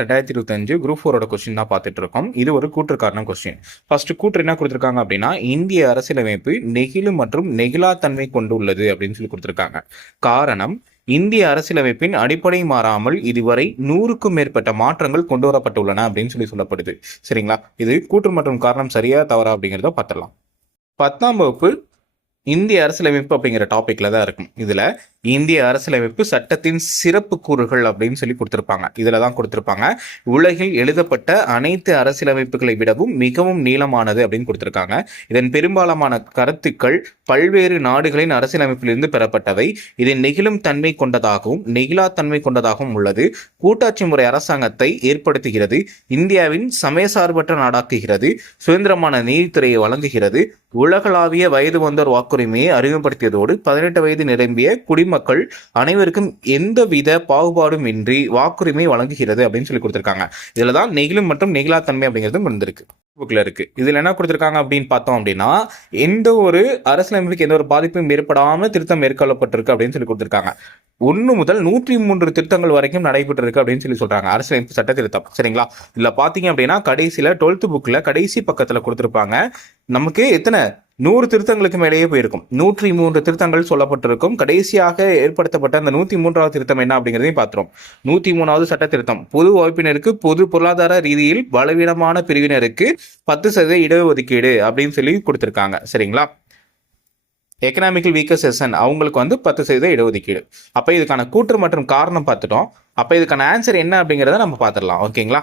ரெண்டாயிரத்தி இருபத்தஞ்சு குரூப் ஃபோரோட கொஸ்டின் தான் பார்த்துட்டு இருக்கோம் இது ஒரு கூற்று கொஸ்டின் ஃபர்ஸ்ட் கூற்று என்ன கொடுத்துருக்காங்க அப்படின்னா இந்திய அரசியலமைப்பு நெகிழு மற்றும் நெகிழாத்தன்மை கொண்டுள்ளது அப்படின்னு சொல்லி கொடுத்துருக்காங்க. காரணம் இந்திய அரசியலமைப்பின் அடிப்படை மாறாமல் இதுவரை நூறுக்கும் மேற்பட்ட மாற்றங்கள் கொண்டு வரப்பட்டுள்ளன அப்படின்னு சொல்லி சொல்லப்படுது. சரிங்களா? இது கூற்று மற்றும் காரணம் சரியா தவறா அப்படிங்கிறத பார்த்துடலாம். பத்தாம் வகுப்பு இந்திய அரசியலமைப்பு அப்படிங்கிற டாபிக்ல தான் இருக்கும். இதுல இந்திய அரசியலமைப்பு சட்டத்தின் சிறப்பு கூறுகள் அப்படின்னு சொல்லி கொடுத்திருப்பாங்க. இதுல தான் கொடுத்திருப்பாங்க. உலகில் எழுதப்பட்ட அனைத்து அரசியலமைப்புகளை விடவும் மிகவும் நீளமானது அப்படின்னு கொடுத்திருக்காங்க. இதன் பெரும்பாலான கருத்துக்கள் பல்வேறு நாடுகளின் அரசியலமைப்பிலிருந்து பெறப்பட்டவை. இது நெகிழும் தன்மை கொண்டதாகவும் நெகிழாத்தன்மை கொண்டதாகவும் உள்ளது. கூட்டாட்சி முறை அரசாங்கத்தை ஏற்படுத்துகிறது. இந்தியாவின் சமயசார்பற்ற நாடாக்குகிறது. சுதந்திரமான நீதித்துறையை வழங்குகிறது. உலகளாவிய வயது வந்தோர் வாக்குரிமையை அறிமுகப்படுத்தியதோடு பதினெட்டு வயது நிரம்பிய குடிமக்கள் அனைவருக்கும் எந்தவித பாகுபாடும் இன்றி வாக்குரிமை வழங்குகிறது அப்படின்னு சொல்லி கொடுத்துருக்காங்க. இதில் தான் நெகிழும் மற்றும் நெகிழா தன்மை அப்படிங்கிறதும் இருந்திருக்கு. புக்கில் இருக்கு. இதில் என்ன கொடுத்துருக்காங்க அப்படின்னு பார்த்தோம் அப்படின்னா எந்த ஒரு அரசியலமைப்புக்கு எந்த ஒரு பாதிப்பும் ஏற்படாமல் திருத்தம் மேற்கொள்ளப்பட்டிருக்கு அப்படின்னு சொல்லி கொடுத்துருக்காங்க. ஒன்று முதல் நூற்றி மூன்று திருத்தங்கள் வரைக்கும் நடைபெற்றிருக்கு அப்படின்னு சொல்லி சொல்கிறாங்க அரசியலமைப்பு சட்ட திருத்தம். சரிங்களா? இதில் பார்த்தீங்க அப்படின்னா கடைசியில் டுவெல்த்து புக்கில் கடைசி பக்கத்தில் கொடுத்துருப்பாங்க. நமக்கு எத்தனை? நூறு திருத்தங்களுக்கு மேலேயே போயிருக்கும். நூற்றி மூன்று திருத்தங்கள் சொல்லப்பட்டிருக்கும். கடைசியாக ஏற்படுத்தப்பட்ட அந்த நூற்றி மூன்றாவது திருத்தம் என்ன அப்படிங்கிறதையும் பார்த்துரும் நூற்றி மூணாவது சட்ட திருத்தம் பொது வகுப்பினருக்கு பொது பொருளாதார ரீதியில் பலவீனமான பிரிவினருக்கு பத்து சதவீத இடஒதுக்கீடு அப்படின்னு சொல்லி கொடுத்துருக்காங்க. சரிங்களா? எக்கனாமிக்கல் வீக்கர் செஷன் அவங்களுக்கு வந்து பத்து சதவீத இடஒதுக்கீடு. அப்போ இதுக்கான கூற்று மற்றும் காரணம் பார்த்துட்டோம். அப்போ இதுக்கான ஆன்சர் என்ன அப்படிங்கிறத நம்ம பார்த்துடலாம். ஓகேங்களா?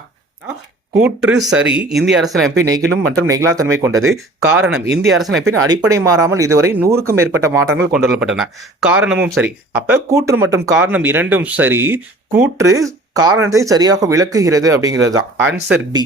கூற்று சரி. இந்திய அரசியலமைப்பை நெகிழும் மற்றும் நெகிழாத்தன்மை கொண்டது. காரணம் இந்திய அரசியலமைப்பின் அடிப்படை மாறாமல் இதுவரை நூறுக்கும் மேற்பட்ட மாற்றங்கள் கொண்டு வரப்பட்டன காரணமும் சரி. அப்ப கூற்று மற்றும் காரணம் இரண்டும் சரி. கூற்று காரணத்தை சரியாக விளக்குகிறது அப்படிங்கிறது தான். Answer B